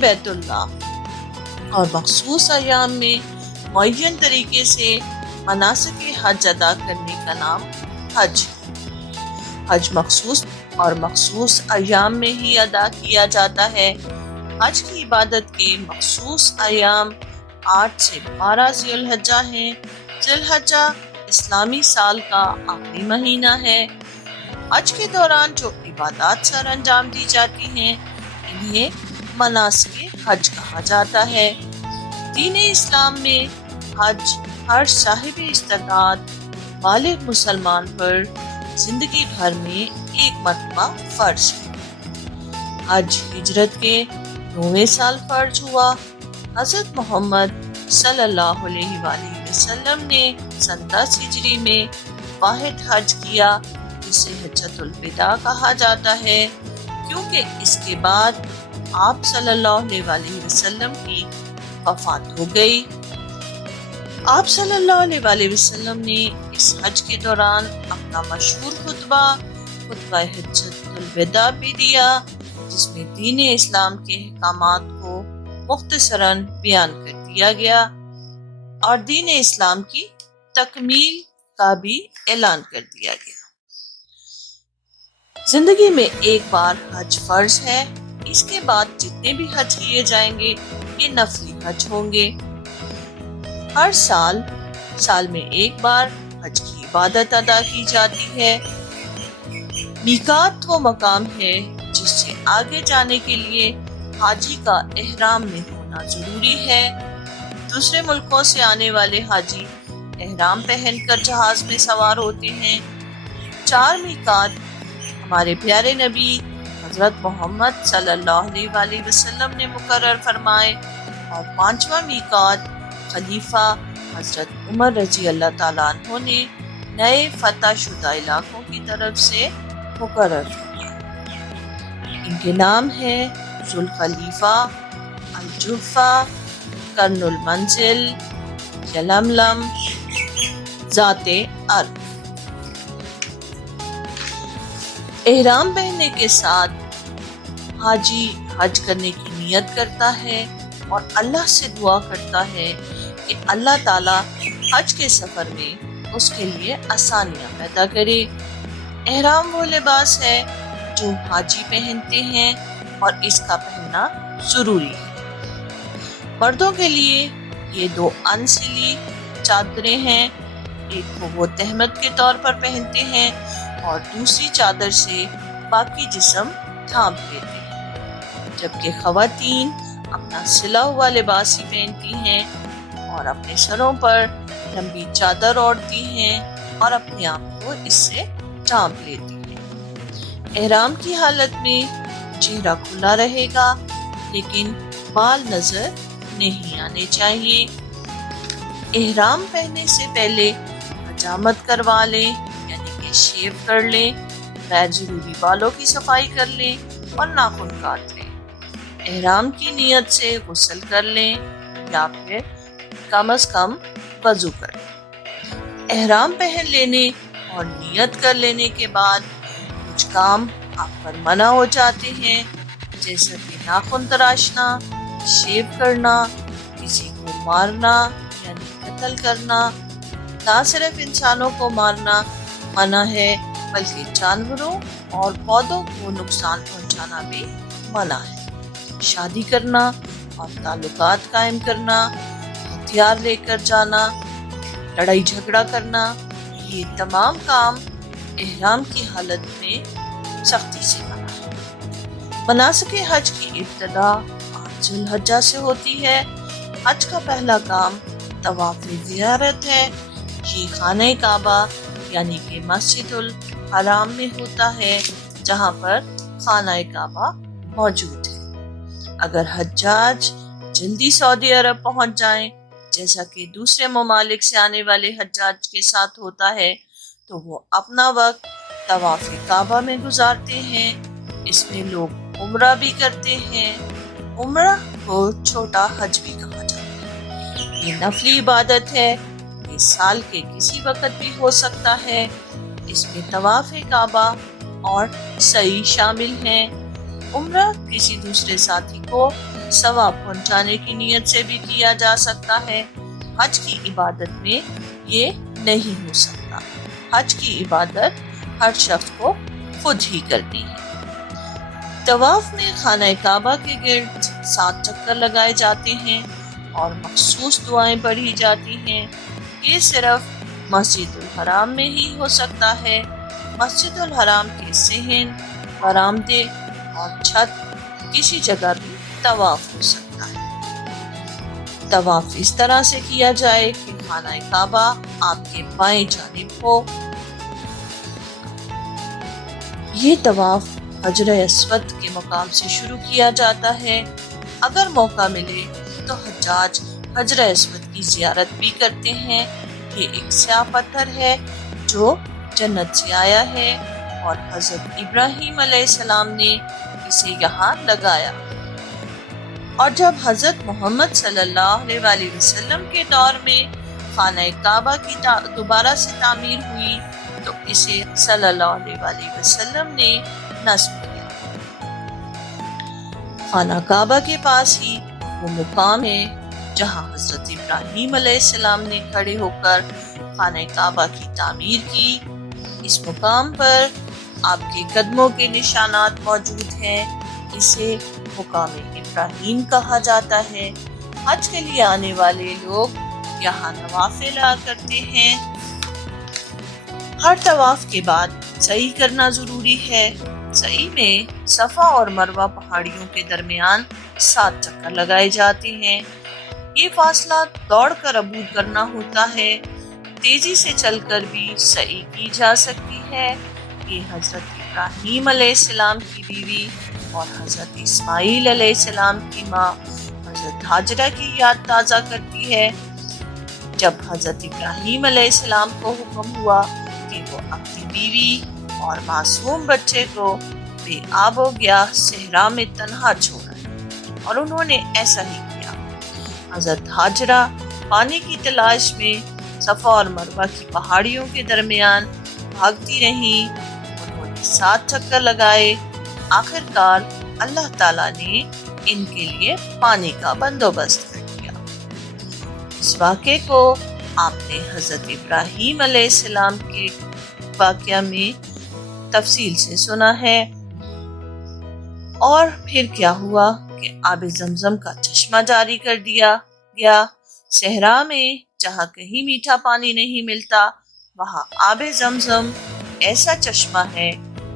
بیت اللہ اور مخصوص ایام میں معین طریقے سے مناسک حج ادا کرنے کا نام حج ہے۔ حج مخصوص ایام میں ہی ادا کیا جاتا ہے۔ حج کی عبادت کے مخصوص ایام 8 سے 12 ذی الحجہ ہیں۔ ذی الحجہ اسلامی سال کا آخری مہینہ ہے۔ حج کے دوران جو عبادات سر انجام دی جاتی ہیں انہیں مناسک حج کہا جاتا ہے۔ دین اسلام میں حج ہر صاحب استطاعت بالغ مسلمان پر زندگی بھر میں ایک مرتبہ فرض ہے۔ حج ہجرت کے 9ویں سال فرض ہوا۔ حضرت محمد صلی اللہ علیہ وآلہ وسلم نے سن 10 ہجری میں واحد حج کیا جسے حجۃ الوداع کہا جاتا ہے، کیونکہ اس کے بعد آپ صلی اللہ علیہ وآلہ وسلم کی وفات ہو گئی۔ آپ صلی اللہ علیہ وآلہ وسلم نے اس حج کے دوران اپنا مشہور خطبہ حجۃ الوداع بھی دیا، جس میں دین اسلام کے احکامات کو مختصراً بیان کر دیا گیا اور دین اسلام کی تکمیل کا بھی اعلان کر دیا گیا۔ زندگی میں ایک بار حج فرض ہے، اس کے بعد جتنے بھی حج کیے جائیں گے یہ نفلی حج ہوں گے۔ ہر سال میں ایک بار حج کی عبادت ادا کی جاتی ہے۔ میقات وہ مقام ہے جس سے آگے جانے کے لیے حاجی کا احرام میں ہونا ضروری ہے۔ دوسرے ملکوں سے آنے والے حاجی احرام پہن کر جہاز میں سوار ہوتے ہیں۔ 4 میقات ہمارے پیارے نبی حضرت محمد صلی اللہ علیہ وآلہ وسلم نے مقرر فرمائے اور 5واں میقات خلیفہ حضرت عمر رضی اللہ تعالیٰ عنہ نے نئے فتح شدہ علاقوں کی طرف سے مقرر فرمائے۔ ان کے نام ہیں ذوالخلیفہ، الجحفہ، قرن المنزل، یلملم، ذات ارض۔ احرام پہننے کے ساتھ حاجی حج کرنے کی نیت کرتا ہے اور اللہ سے دعا کرتا ہے کہ اللہ تعالیٰ حج کے سفر میں اس کے لیے آسانیاں پیدا کرے۔ احرام وہ لباس ہے جو حاجی پہنتے ہیں اور اس کا پہننا ضروری ہے۔ مردوں کے لیے یہ 2 انسلی چادریں ہیں، ایک کو وہ تہمت کے طور پر پہنتے ہیں اور دوسری چادر سے باقی جسم ڈھانپ لیتے ہیں، جبکہ خواتین اپنا سلا ہوا لباس ہی پہنتی ہیں اور اپنے سروں پر لمبی چادر اوڑھتی ہیں اور اپنے آپ کو اس سے ڈھانپ لیتی ہیں۔ احرام کی حالت میں چہرہ کھلا رہے گا لیکن بال نظر نہیں آنے چاہیے۔ احرام پہننے سے پہلے حجامت کروا لیں، یعنی کہ شیو کر لیں، غیر ضروری بالوں کی صفائی کر لیں اور ناخن کاٹ لیں۔ احرام کی نیت سے غسل کر لیں یا پھر کم از کم وضو کر لیں۔ احرام پہن لینے اور نیت کر لینے کے بعد کچھ کام آپ پر منع ہو جاتے ہیں، جیسا کہ ناخن تراشنا، شیو کرنا، کسی کو مارنا یعنی قتل کرنا۔ نہ صرف انسانوں کو مارنا منع ہے بلکہ جانوروں اور پودوں کو نقصان پہنچانا بھی منع ہے۔ شادی کرنا اور تعلقات قائم کرنا، ہتھیار لے کر جانا، لڑائی جھگڑا کرنا، یہ تمام کام احرام کی حالت میں سختی سے منع ہے۔ مناسک حج کی ابتدا 8 ذی الحجہ سے ہوتی ہے۔ حج کا پہلا کام طواف زیارت ہے۔ یہ خانہ کعبہ یعنی کہ مسجد الحرام میں ہوتا ہے، جہاں پر خانہ کعبہ موجود ہے۔ اگر حجاج جلدی سعودی عرب پہنچ جائیں، جیسا کہ دوسرے ممالک سے آنے والے حجاج کے ساتھ ہوتا ہے، تو وہ اپنا وقت طواف کعبہ میں گزارتے ہیں۔ اس میں لوگ عمرہ بھی کرتے ہیں۔ عمرہ کو چھوٹا حج بھی کہا جاتا ہے۔ یہ نفلی عبادت ہے، یہ سال کے کسی وقت بھی ہو سکتا ہے۔ اس میں طواف کعبہ اور سعی شامل ہیں۔ عمرہ کسی دوسرے ساتھی کو ثواب پہنچانے کی نیت سے بھی کیا جا سکتا ہے۔ حج کی عبادت میں یہ نہیں ہو سکتا۔ حج کی عبادت ہر شخص کو خود ہی کرنی ہے۔ طواف میں خانہ کعبہ کے گرد 7 چکر لگائے جاتے ہیں اور مخصوص دعائیں پڑھی جاتی ہیں۔ یہ صرف مسجد الحرام میں ہی ہو سکتا ہے۔ مسجد الحرام کے صحن، برآمدے اور چھت کسی جگہ بھی طواف ہو سکتا ہے۔ طواف اس طرح سے کیا جائے کہ خانہ کعبہ آپ کے بائیں جانب ہو۔ یہ طواف حجر اسود کے مقام سے شروع کیا جاتا ہے۔ اگر موقع ملے تو حجاج حجر اسود کی زیارت بھی کرتے ہیں۔ یہ ایک سیاہ پتھر ہے جو جنت سے آیا ہے اور حضرت ابراہیم علیہ السلام نے اسے یہاں لگایا، اور جب حضرت محمد صلی اللہ علیہ وسلم کے دور میں خانہ کعبہ کی دوبارہ سے تعمیر ہوئی تو اسے صلی اللہ علیہ وسلم نے نصب کیا۔ خانہ کعبہ کے پاس ہی وہ مقام ہے جہاں حضرت ابراہیم علیہ السلام نے کھڑے ہو کر خانہ کعبہ کی تعمیر کی۔ اس مقام پر آپ کے قدموں کے نشانات موجود ہیں۔ اسے مقام ابراہیم کہا جاتا ہے۔ حج کے لیے آنے والے لوگ یہاں نوافل ادا کرتے ہیں۔ ہر طواف کے بعد سعی کرنا ضروری ہے۔ سعی میں صفا اور مروہ پہاڑیوں کے درمیان 7 چکر لگائے جاتے ہیں۔ یہ فاصلہ دوڑ کر عبور کرنا ہوتا ہے۔ تیزی سے چل کر بھی سعی کی جا سکتی ہے۔ یہ حضرت ابراہیم علیہ السلام کی بیوی اور حضرت اسماعیل علیہ السلام کی ماں حضرت ہاجرہ کی یاد تازہ کرتی ہے۔ جب حضرت ابراہیم علیہ السلام کو حکم ہوا کہ وہ اپنی بیوی اور معصوم بچے کو بے آب و گیاہ صحرا میں تنہا چھوڑا، اور انہوں نے ایسا ہی کیا۔ حضرت ہاجرہ پانی کی تلاش میں صفا اور مروہ کی پہاڑیوں کے درمیان بھاگتی رہیں۔ انہوں نے 7 چکر لگائے۔ آخر کار اللہ تعالیٰ نے ان کے لیے پانی کا بندوبست کر دیا۔ اس واقعے کو آپ نے حضرت ابراہیم علیہ السلام کے واقعہ میں تفصیل سے سنا ہے۔ اور پھر کیا ہوا کہ آب زمزم کا چشمہ جاری کر دیا گیا۔ صحرا میں جہاں کہیں میٹھا پانی نہیں ملتا، وہاں آب زمزم ایسا چشمہ ہے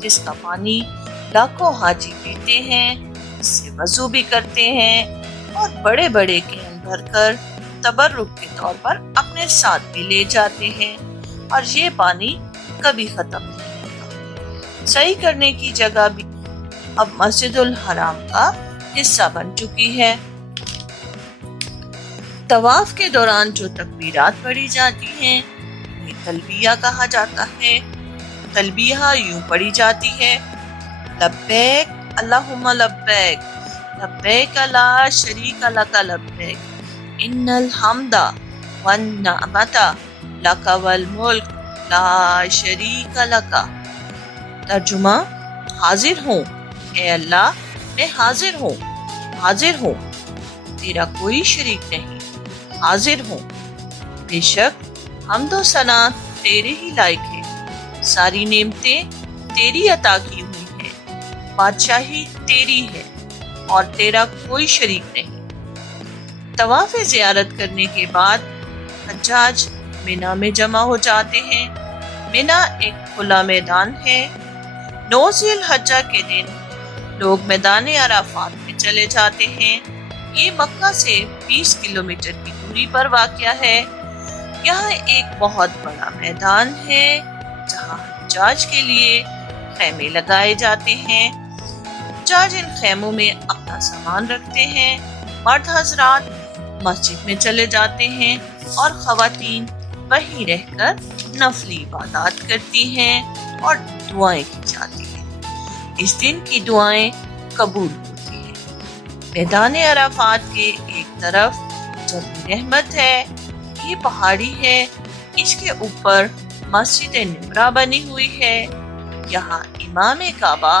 جس کا پانی لاکھوں حاجی پیتے ہیں، اس سے وضو بھی کرتے ہیں اور بڑے بڑے کین بھر کر تبرک کے طور پر اپنے ساتھ بھی لے جاتے ہیں، اور یہ پانی کبھی ختم نہیں ہوتا۔ سعی کرنے کی جگہ بھی اب مسجد الحرام کا حصہ بن چکی ہے۔ طواف کے دوران جو تکبیرات پڑھی جاتی ہیں انہیں تلبیہ کہا جاتا ہے۔ تلبیہ یوں پڑھی جاتی ہے: لبیک اللہم لبیک، لبیک لا شریک لک لبیک، ان الحمد والنعمت لک والملک لا شریک لک۔ ترجمہ: حاضر ہوں اے اللہ، میں حاضر ہوں، تیرا کوئی شریک نہیں، حاضر ہوں، بے شک حمد و ثنا تیرے ہی لائق ہے، ساری نعمتیں تیری عطا کی ہوئی ہیں، بادشاہی تیری ہے اور تیرا کوئی شریک نہیں۔ طواف زیارت کرنے کے بعد حجاج مینا میں جمع ہو جاتے ہیں۔ مینا ایک کھلا میدان ہے۔ 9 ذی الحجہ کے دن لوگ میدان عرفات میں چلے جاتے ہیں۔ یہ مکہ سے 20 کلومیٹر کی دوری پر واقع ہے۔ یہاں ایک بہت بڑا میدان ہے جہاں حجاج کے لیے خیمے لگائے جاتے ہیں۔ حجاج ان خیموں میں اپنا سامان رکھتے ہیں۔ مرد حضرات مسجد میں چلے جاتے ہیں اور خواتین وہیں رہ کر نفلی عبادات کرتی ہیں اور دعائیں کی جاتی ہیں۔ اس دن کی دعائیں قبول ہوتی ہیں۔ میدان عرفات کے ایک طرف جبل رحمت ہے، یہ پہاڑی ہے، اس کے اوپر مسجد نمرہ بنی ہوئی ہے۔ یہاں امام کعبہ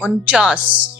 49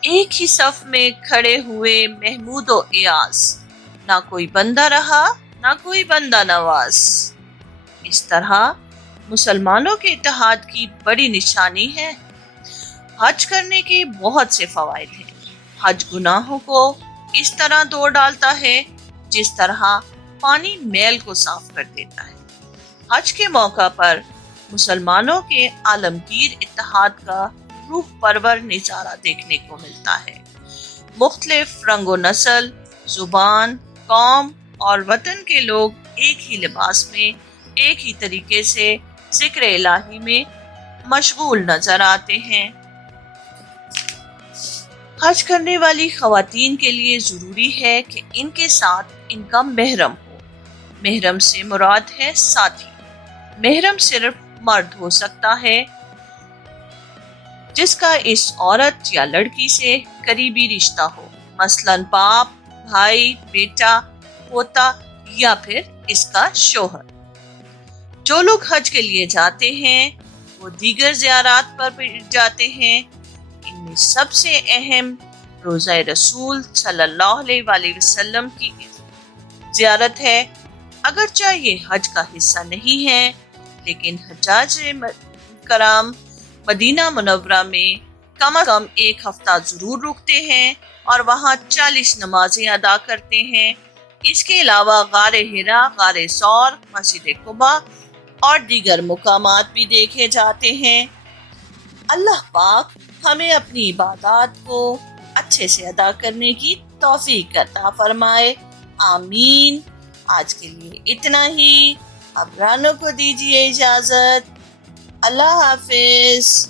ایک ہی صف میں کھڑے ہوئے محمود و ایاز، نہ کوئی بندہ رہا نہ کوئی بندہ نواز۔ اس طرح مسلمانوں کے اتحاد کی بڑی نشانی ہے۔ حج کرنے کے بہت سے فوائد ہیں۔ حج گناہوں کو اس طرح دھو ڈالتا ہے جس طرح پانی میل کو صاف کر دیتا ہے۔ حج کے موقع پر مسلمانوں کے عالمگیر اتحاد کا روح پرور نظارہ دیکھنے کو ملتا ہے۔ مختلف رنگ و نسل، زبان، قوم اور وطن کے لوگ ایک ہی لباس میں ایک ہی طریقے سے ذکر الہی میں مشغول نظر آتے ہیں۔ حج کرنے والی خواتین کے لیے ضروری ہے کہ ان کے ساتھ ان کا محرم ہو۔ محرم سے مراد ہے ساتھی۔ محرم صرف مرد ہو سکتا ہے جس کا اس عورت یا لڑکی سے قریبی رشتہ ہو، مثلاً باپ، بھائی، بیٹا، پوتا یا پھر اس کا شوہر۔ جو لوگ حج کے لیے جاتے ہیں وہ دیگر زیارات پر بھی جاتے ہیں۔ ان میں سب سے اہم روضہ رسول صلی اللہ علیہ وآلہ وسلم کی زیارت ہے۔ اگرچہ یہ حج کا حصہ نہیں ہے، لیکن حجاج کرام مدینہ منورہ میں کم از کم ایک ہفتہ ضرور رکتے ہیں اور وہاں 40 نمازیں ادا کرتے ہیں۔ اس کے علاوہ غار حرا، غار ثور، مسجد قباء اور دیگر مقامات بھی دیکھے جاتے ہیں۔ اللہ پاک ہمیں اپنی عبادات کو اچھے سے ادا کرنے کی توفیق عطا فرمائے، آمین۔ آج کے لیے اتنا ہی، اب رانو کو دیجیے اجازت۔ اللہ حافظ۔